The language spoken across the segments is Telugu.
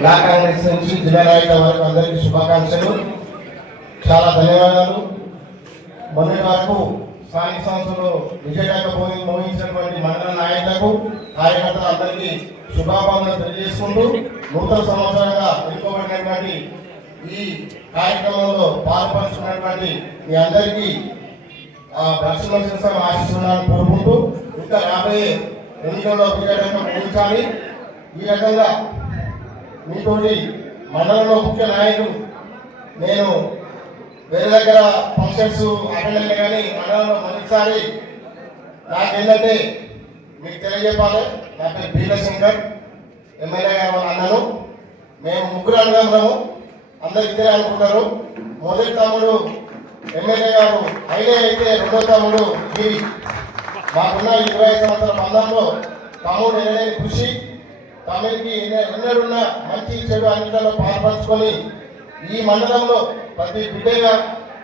లా కాంగ్రెస్ నుంచి జిల్లా నాయకుల వరకు అందరికీ శుభాకాంక్షలు. చాలా ధన్యవాదాలు. మొన్నటి వరకు స్థానిక సంస్థలు విజయకాక మోహించినటువంటి మండల నాయకులకు కార్యకర్తలు అందరికీ శుభాకాంక్షలు తెలియజేసుకుంటూ నూతన సంవత్సరంగా ఎన్నుకోబడినటువంటి ఈ కార్యక్రమంలో పాల్పంచుకున్నటువంటి మీ అందరికీ ఆ దక్షిణ ఆశిస్తున్నాను కోరుకుంటూ ఇంకా రాబోయే ఎన్నికల్లో విజయకాక ఈ రకంగా మీతోటి మండలంలో ముఖ్య నాయకులు నేను వేరే దగ్గర ఫంక్షన్స్ అటెండ్ అయినా కానీ మండలంలో మొదటిసారి నాకేంటంటే మీకు తెలియజెప్పాలి నా పేరు బీల శంకర్ ఎమ్మెల్యే గారు వాళ్ళ అన్నను మేము ముగ్గురు అన్నదమ్ములము అందరు ఇద్దరే అనుకుంటారు. మొదటి తమ్ముడు ఎమ్మెల్యే గారు అయినా అయితే రెండో తమ్ముడు మాకున్న ఇరవై ఐదు సంవత్సరాల బంధంలో తమ్ముడు ఎనలేని కృషి. తమకి ఎన్నడున్న మంచి చెడు అన్నిటిలో పాల్పంచుకొని ఈ మండలంలో ప్రతి బిడ్డగా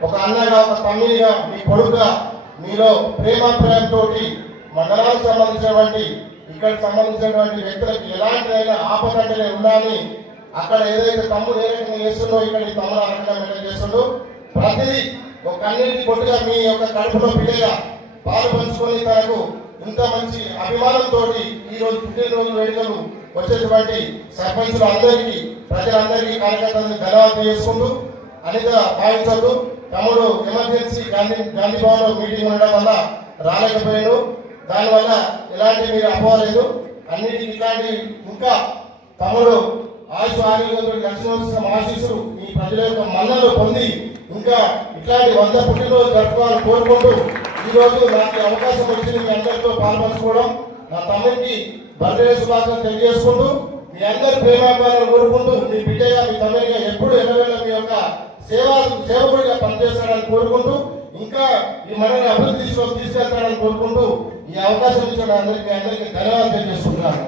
ఒక అన్నగా ఒక తమ్మిగా మీ కొడుకుగా మీలో ప్రేమ ప్రేమతో మండలానికి సంబంధించినటువంటి ఇక్కడ సంబంధించినటువంటి వ్యక్తులకు ఎలాంటి అయినా ఆపదంటనే ఉండాలని అక్కడ ఏదైతే తమ్ముడు ఏ రకంగా ఇక్కడ తమ్ముడు ఆ రకంగా మెయింటైన్ చేస్తుండో. ప్రతిదీ ఒక అన్నిటి కొట్టుగా మీ యొక్క కడుపులో బిడ్డగా పాలు పంచుకొని తనకు ఇంత మంచి అభిమానంతో ఈ రోజు పుట్టినరోజు వేడుకలు వచ్చేటువంటి సర్పంచులు అందరికీ ప్రజలందరికీ కార్యకర్తలను ధన్యవాదాలు చేసుకుంటూ అనిగా భావించద్దు తమ్ముడు ఎమర్జెన్సీ గాంధీ గాంధీ భవన్ మీటింగ్ ఉండడం వల్ల రాలేకపోయాడు. దానివల్ల ఎలాంటి మీరు అపోలేదు అన్నిటికీ ఇలాంటి ఇంకా తమ్ముడు ఆయుష్ ఆరోగ్యంతో లక్ష్మోత్సవం ఆశీస్సులు ఈ ప్రజల యొక్క మన్నలు పొంది ఇంకా ఇట్లాంటి వంద పుట్టినరోజు జరుపుకోవాలని కోరుకుంటూ ఈరోజు నాకు అవకాశం వచ్చింది మీ అందరితో పాల్పంచుకోవడం. నా తమ్ముడికి బర్త్డే శుభాకాంక్షలు తెలియజేసుకుంటూ మీ అందరి ప్రేమాభిమానాలు కోరుకుంటూ మీ బిడ్డగా మీ తమ్ముడిగా ఎప్పుడు ఎన్నవేళ మీ యొక్క సేవా సేవకుడిగా పనిచేస్తాడని కోరుకుంటూ ఇంకా ఈ మనల్ని అభివృద్ధి దిశలో తీసుకెళ్తాడని కోరుకుంటూ ఈ అవకాశం ఇచ్చిన అందరికీ అందరికీ ధన్యవాదాలు తెలియజేసుకుంటున్నాను.